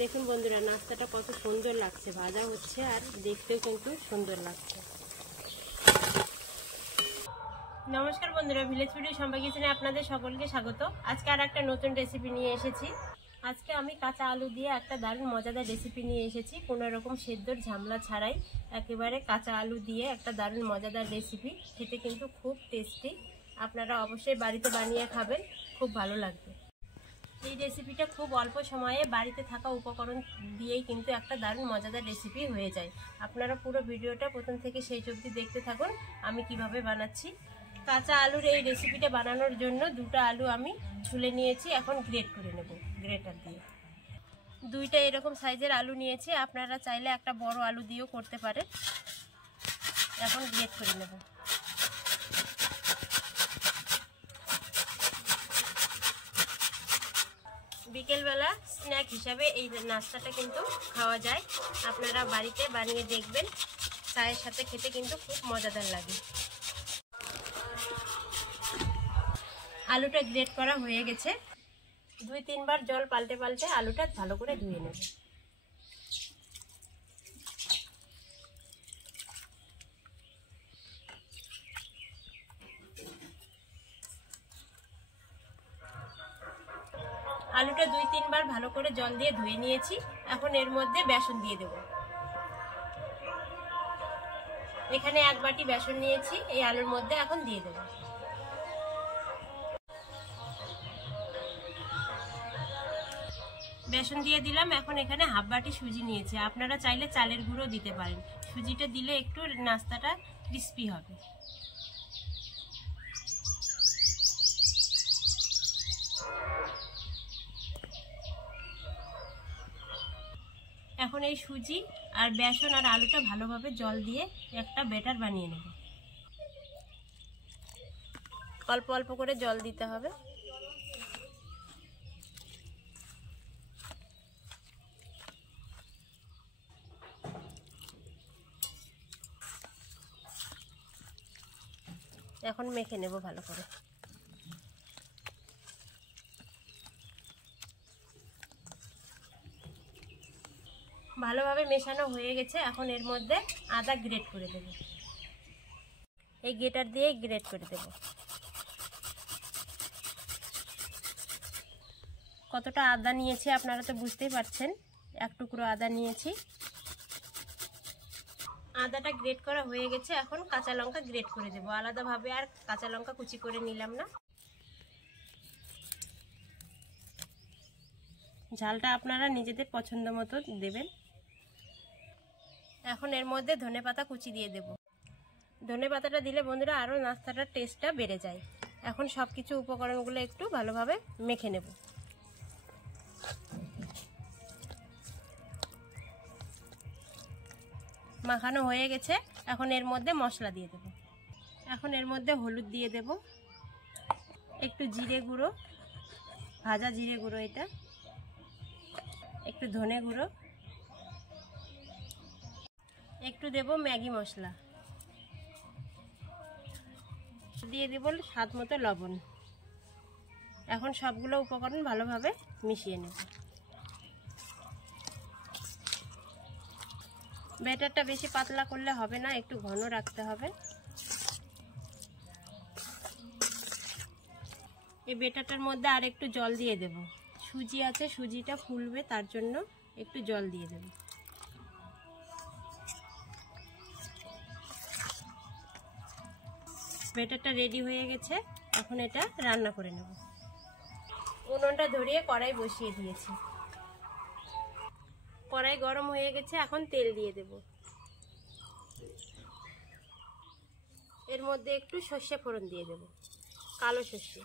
দেখুন বন্ধুরা, নাস্তাটা কত সুন্দর লাগছে, ভাজা হচ্ছে আর দেখতেও কিন্তু সুন্দর লাগছে। নমস্কার বন্ধুরা, ভিলেজ ফুডি সম্পা কিচেনে আপনাদের সকলকে স্বাগত। আজকে আর একটা নতুন রেসিপি নিয়ে এসেছি। আজকে আমি কাঁচা আলু দিয়ে একটা দারুণ মজাদার রেসিপি নিয়ে এসেছি। কোনো রকম সেদ্ধর ঝামেলা ছাড়াই একেবারে কাঁচা আলু দিয়ে একটা দারুণ মজাদার রেসিপি। খেতে কিন্তু খুব টেস্টি। আপনারা অবশ্যই বাড়িতে বানিয়ে খাবেন, খুব ভালো লাগবে। এই রেসিপিটা খুব অল্প সময়ে বাড়িতে থাকা উপকরণ দিয়েই কিন্তু একটা দারুণ মজাদার রেসিপি হয়ে যায়। আপনারা পুরো ভিডিওটা প্রথম থেকে শেষ অবধি দেখতে থাকুন আমি কিভাবে বানাচ্ছি। কাঁচা আলুর এই রেসিপিটা বানানোর জন্য দুটো আলু আমি ছুলে নিয়েছি, এখন গ্রেট করে নেব গ্রেটার দিয়ে। দুইটা এরকম সাইজের আলু নিয়েছি, আপনারা চাইলে একটা বড় আলু দিয়েও করতে পারেন। এখন গ্রেট করে নেব। বিকেলবেলা স্ন্যাক হিসাবে এই নাস্তাটা কিন্তু খাওয়া যায়। আপনারা বাড়িতে বানিয়ে দেখবেন, চায়ের সাথে খেতে কিন্তু খুব মজাদার লাগে। আলুটা গ্রেট করা হয়ে গেছে। 2-3 বার জল পাল্টে পাল্টে আলুটা ভালো করে ধুয়ে নেব। আলুটা 2-3 বার ভালো করে জল দিয়ে ধুয়ে নিয়েছি। এখন এর মধ্যে বেসন দিয়ে দেব। এখানে 1 বাটি বেসন নিয়েছি, এই আলুর মধ্যে এখন দিয়ে দেব। বেসন দিয়ে দিলাম। এখন এখানে 1/2 বাটি সুজি নিয়েছি, আপনারা চাইলে চালের গুঁড়ো দিতে পারেন। সুজিটা দিলে একটু নাস্তাটা ক্রিস্পি হবে। এখন এই সুজি আর বেসন আর আলুটা ভালোভাবে জল দিয়ে একটা ব্যাটার বানিয়ে নেব। অল্প অল্প করে জল দিতে হবে। এখন মেখে নেব ভালো করে। ভালোভাবে মেশানো হয়ে গেছে। এখন এর মধ্যে আদা গ্রেট করে দেব। এই গ্রেটার দিয়ে গ্রেট করে দেব। কতটা আদা নিয়েছি আপনারা তো বুঝতেই পারছেন। 1 টুকরো আদা নিয়েছি। আদাটা গ্রেট করা হয়ে গেছে। এখন কাঁচা লঙ্কা গ্রেট করে দেব। আলাদাভাবে আর কাঁচা লঙ্কা কুচি করে নিলাম না। ঝালটা আপনারা নিজেদের পছন্দ মতো দেবেন। এখন এর মধ্যে ধনেপাতা কুচি দিয়ে দেব। ধনেপাতাটা দিলে বন্ধুরা আরও নাস্তাটার টেস্টটা বেড়ে যায়। এখন সব কিছু উপকরণগুলো একটু ভালোভাবে মেখে নেব। মাখানো হয়ে গেছে। এখন এর মধ্যে মশলা দিয়ে দেব। এখন এর মধ্যে হলুদ দিয়ে দেব, একটু জিরে গুঁড়ো, ভাজা জিরে গুঁড়ো, এটা একটু ধনে গুঁড়ো, একটু দেব ম্যাগি মশলা, দিয়ে দেব স্বাদ মতো লবণ। এখন সবগুলো উপকরণ ভালোভাবে মিশিয়ে নেব। ব্যাটারটা বেশি পাতলা করলে হবে না, একটু ঘন রাখতে হবে। এই ব্যাটারটার মধ্যে আর একটু জল দিয়ে দেব। সুজি আছে, সুজিটা ফুলবে, তার জন্য একটু জল দিয়ে দেব। ব্যাটারটা রেডি হয়ে গেছে। এখন এটা রান্না করে নেব। উনুনটা ধরিয়ে কড়াই বসিয়ে দিয়েছি। কড়াই গরম হয়ে গেছে। এখন তেল দিয়ে দেব। এর মধ্যে একটু সর্ষে ফোড়ন দিয়ে দেব, কালো সর্ষে।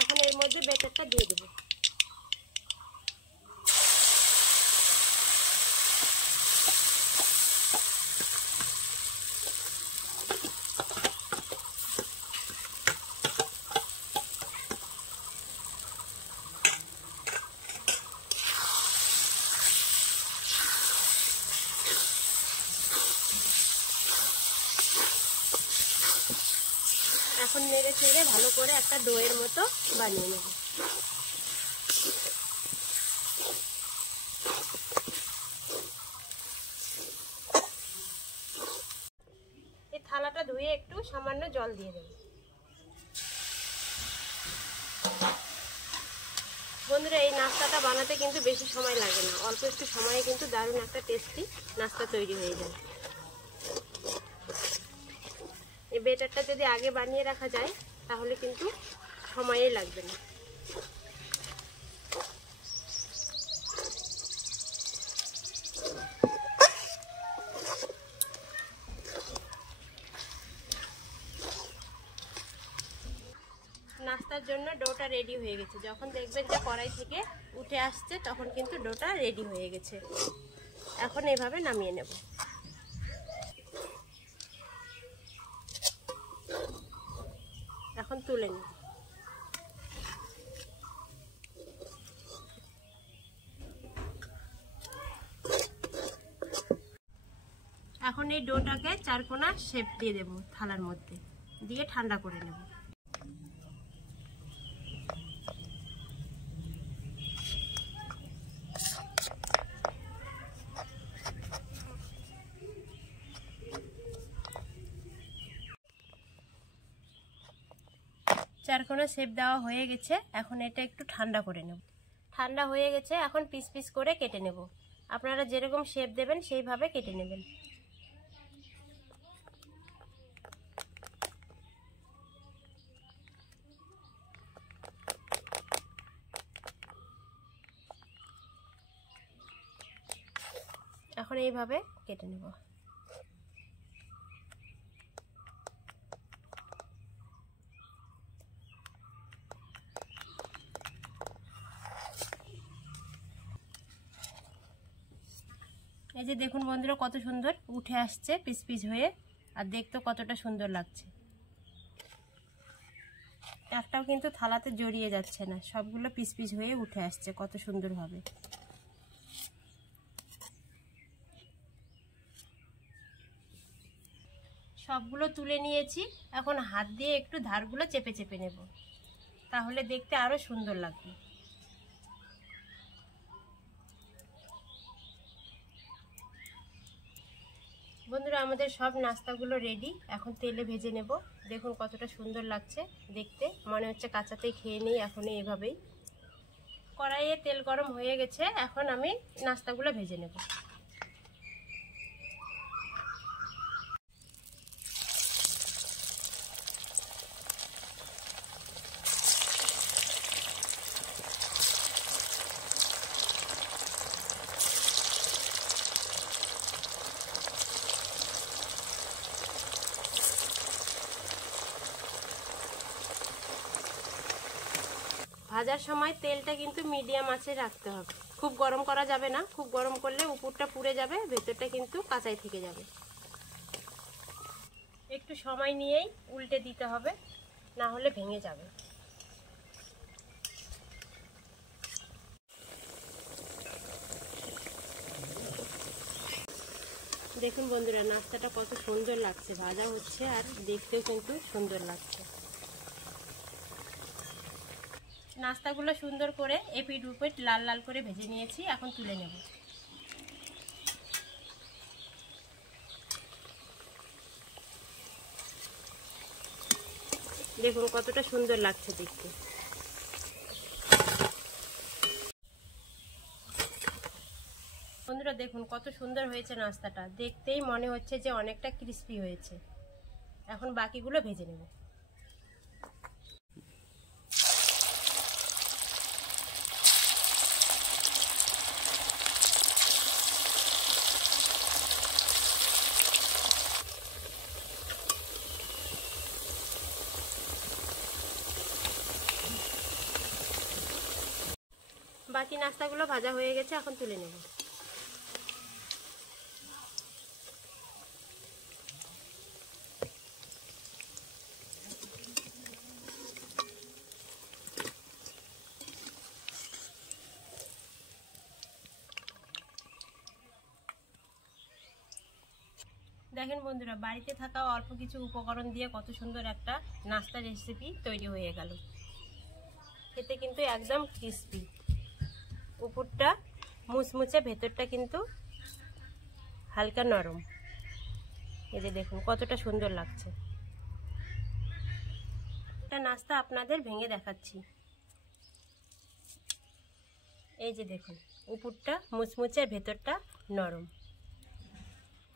এখন এর মধ্যে ব্যাটারটা দিয়ে দেব। এখন নেড়ে ছেড়ে ভালো করে একটা ডোয়ের মতো বানিয়ে নেব। এই থালাটা ধুয়ে একটু সামান্য জল দিয়ে দেব। বন্ধুরা, এই নাস্তাটা বানাতে কিন্তু বেশি সময় লাগে না, অল্প একটু সময়ে কিন্তু দারুণ একটা টেস্টি নাস্তা তৈরি হয়ে যায়। এই বেটারটা যদি আগে বানিয়ে রাখা যায় তাহলে কিন্তু সময়ই লাগবে না। নাস্তার জন্য ডোটা রেডি হয়ে গেছে। যখন দেখবেন যে কড়াই থেকে উঠে আসছে তখন কিন্তু ডোটা রেডি হয়ে গেছে। এখন এইভাবে নামিয়ে নেব। এখন তুলে নিই। এখন এই ডোটাকে চারকোনা শেপ দিয়ে দেব, থালার মধ্যে দিয়ে ঠান্ডা করে নেব। চারকোনা শেপ দেওয়া হয়ে গেছে। এখন এটা একটু ঠান্ডা করে নেব। ঠান্ডা হয়ে গেছে, এখন পিস পিস করে কেটে নেব। আপনারা যেরকম শেপ দেবেন সেইভাবে কেটে নেবেন। এখন এইভাবে কেটে নেব। এই যে দেখুন বন্ধুরা, কত সুন্দর উঠে আসছে পিস পিস হয়ে, আর দেখতে কতটা সুন্দর লাগছে। একটাও কিন্তু থালাতে জড়িয়ে যাচ্ছে না, সবগুলো পিস পিস হয়ে উঠে আসছে কত সুন্দরভাবে। সবগুলো তুলে নিয়েছি। এখন হাত দিয়ে একটু ধারগুলো চেপে চেপে নেব, তাহলে দেখতে আরো সুন্দর লাগবে। বন্ধুরা, আমাদের সব নাস্তাগুলো রেডি। এখন তেলে ভেজে নেব। দেখুন কতটা সুন্দর লাগছে দেখতে, মনে হচ্ছে কাঁচাতেই খেয়ে নিই এখনই এভাবেই। কড়াইয়ে তেল গরম হয়ে গেছে, এখন আমি নাস্তাগুলো ভেজে নেব। ভাজার সময় তেলটা কিন্তু মিডিয়াম আঁচে রাখতে হবে, খুব গরম করা যাবে না। খুব গরম করলে উপরটা পুড়ে যাবে, ভেতরটা কিন্তু কাঁচাই থেকে যাবে। একটু সময় নিয়েই উল্টে দিতে হবে, না হলে ভেঙে যাবে। দেখুন বন্ধুরা, নাস্তাটা কত সুন্দর লাগছে, ভাজা হচ্ছে আর দেখতেও কিন্তু সুন্দর লাগছে। নাস্তাগুলো সুন্দর করে এপিট উপিট লাল লাল করে ভেজে নিয়েছি, এখন তুলে নেব। দেখুন কতটা সুন্দর লাগছে দেখতে। বন্ধুরা দেখুন কত সুন্দর হয়েছে নাস্তাটা, দেখতেই মনে হচ্ছে যে অনেকটা ক্রিস্পি হয়েছে। এখন বাকিগুলো ভেজে নেব। বাকি নাস্তাগুলো ভাজা হয়ে গেছে, এখন তুলে নেব। দেখেন বন্ধুরা, বাড়িতে থাকা অল্প কিছু উপকরণ দিয়ে কত সুন্দর একটা নাস্তা রেসিপি তৈরি হয়ে গেল। খেতে কিন্তু একদম ক্রিস্পি, উপরটা মুচমুচে, ভেতরটা কিন্তু হালকা নরম। এই যে দেখুন কতটা সুন্দর লাগছে। একটা নাস্তা আপনাদের ভেঙে দেখাচ্ছি। এই যে দেখুন, উপরটা মুচমুচে, ভেতরটা নরম,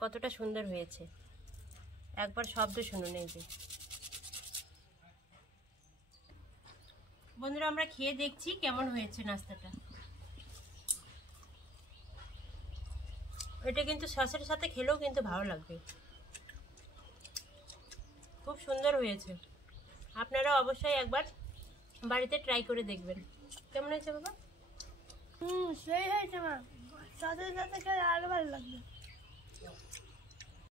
কতটা সুন্দর হয়েছে। একবার শব্দ শুনুন। এই যে বন্ধুরা, আমরা খেয়ে দেখছি কেমন হয়েছে নাস্তাটা। এটা কিন্তু সসের সাথে খেলেও কিন্তু ভালো লাগবে, খুব সুন্দর হয়েছে। আপনারা অবশ্যই একবার বাড়িতে ট্রাই করে দেখবেন। কেমন হয়েছে বাবা? সেই হয়েছে মা, সসের সাথে খেলে আরো ভালো লাগবে।